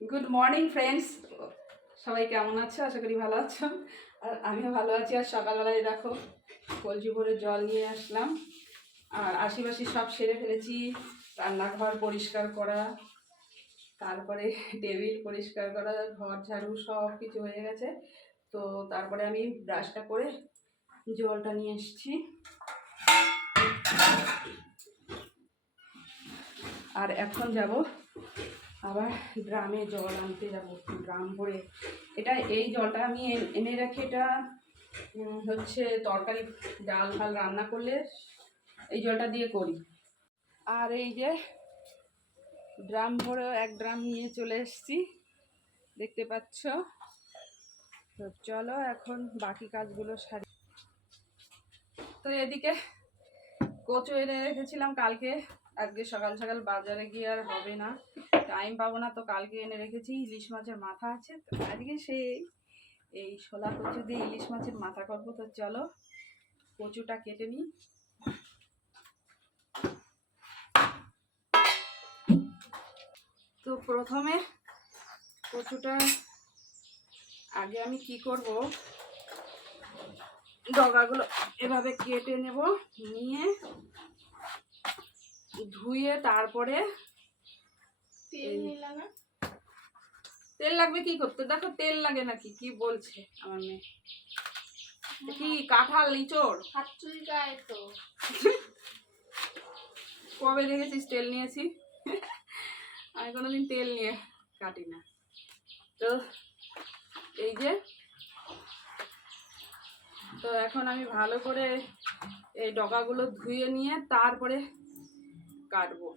Good morning friends, সবাই কেমন আছো? আশা করি ভালো আছো। আর আমিও ভালো আছি। আর সকালবেলায় দেখো কলসি ভরে জল নিয়ে আসলাম, আর আশিপাশি সব সেরে ফেলেছি। রান্নাঘর পরিষ্কার করা, তারপরে টেবিল পরিষ্কার করা, ঘর ঝাড়ু সব কিছু হয়ে গেছে। তো তারপরে আমি ব্রাশটা করে জলটা নিয়ে এসেছি। আর এখন যাব আবার ড্রামে জল আনতে যাব, ড্রাম ভরে। এই জলটা আমি এনে রাখি। এটা হচ্ছে তরকারি ডাল ফাল রান্না করলে এই জলটা দিয়ে করি। আর এই যে ড্রাম ভরে এক ড্রাম নিয়ে চলে এসেছি, দেখতে পাচ্ছ। তো চলো এখন বাকি কাজগুলো সারি। তো এদিকে কচু এনে রেখেছিলাম কালকে। আজকে সকাল সকাল বাজারে গিয়ে আর হবে না, টাইম পাবো না। তো কালকে এনে রেখেছি ইলিশ মাছের মাথা আছে। তো আজকে এই শোলা কচু দিয়ে ইলিশ মাছের মাথা করবো। তো চলো কচুটা কেটে নিই। তো প্রথমে কচুটা আগে আমি কি করব, ডগাগুলো এভাবে কেটে নেব, নিয়ে ধুয়ে তারপরে তেল লাগবে কি করতে, দেখো তেল লাগে নাকি, কি বলছে আমার মেয়ে। কি কাঁঠাল ইঁচড় তো কবে দেখেছিস তেল নিয়েছি? আমি কোনোদিন তেল নিয়ে কাটি না। তো এই যে, তো এখন আমি ভালো করে এই ডগাগুলো ধুয়ে নিয়ে তারপরে কাটবো।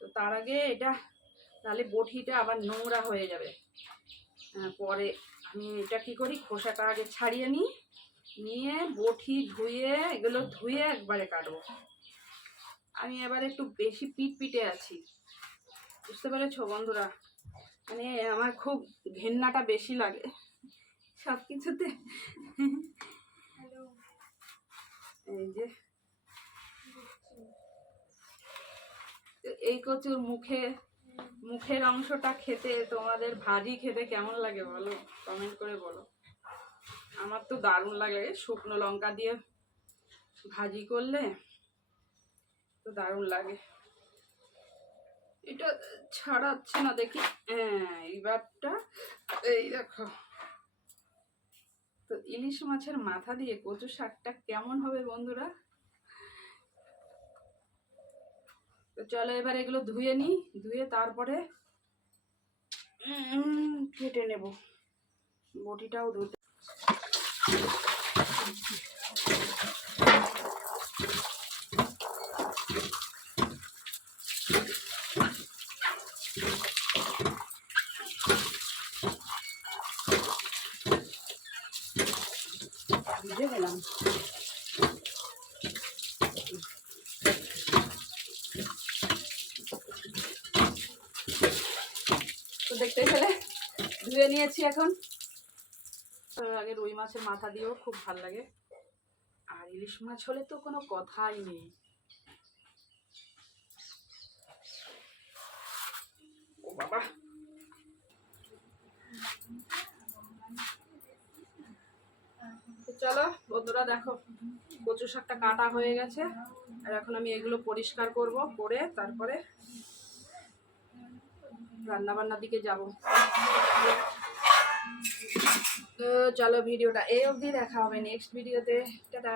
তো তার আগে এটা, তাহলে বটিটা আবার নোংরা হয়ে যাবে। পরে আমি এটা কি করি, খোসাটা আগে ছাড়িয়ে নিই, নিয়ে বটি ধুয়ে এগুলো ধুয়ে একবারে কাটবো। আমি এবার একটু বেশি পিটপিটে আছি, বুঝতে পেরেছো বন্ধুরা? মানে আমার খুব ঘেন্নাটা বেশি লাগে সব কিছুতে। এই যে এই কচুর মুখের অংশটা খেতে, তোমাদের ভাজি খেতে কেমন লাগে বলো, কমেন্ট করে বলো। আমার তো দারুণ লাগে, শুকনো লঙ্কা দিয়ে ভাজি করলে তো দারুণ লাগে। এটা ছাড়াচ্ছে না দেখি, হ্যাঁ এইবারটা। এই দেখো, তো ইলিশ মাছের মাথা দিয়ে কচু শাকটা কেমন হবে বন্ধুরা? তো চলো এবার এগুলো ধুয়ে নিই, ধুয়ে তারপরে কেটে নেব। বটিটাও ধুতে ভিজে গেলাম। তো দেখতে পেলে ধুয়ে নিয়েছি। এখন আগে রুই মাছের মাথা দিয়েও খুব ভালো লাগে, আর ইলিশ মাছ হলে তো কোনো কথাই নেই। ও বাবা, চলো বন্ধুরা দেখো কচু শাকটা কাটা হয়ে গেছে। আর এখন আমি এগুলো পরিষ্কার করব, করে তারপরে রান্না বান্নার দিকে যাব। তো চলো ভিডিওটা এই অবধি, দেখা হবে নেক্সট ভিডিওতে। টাটা।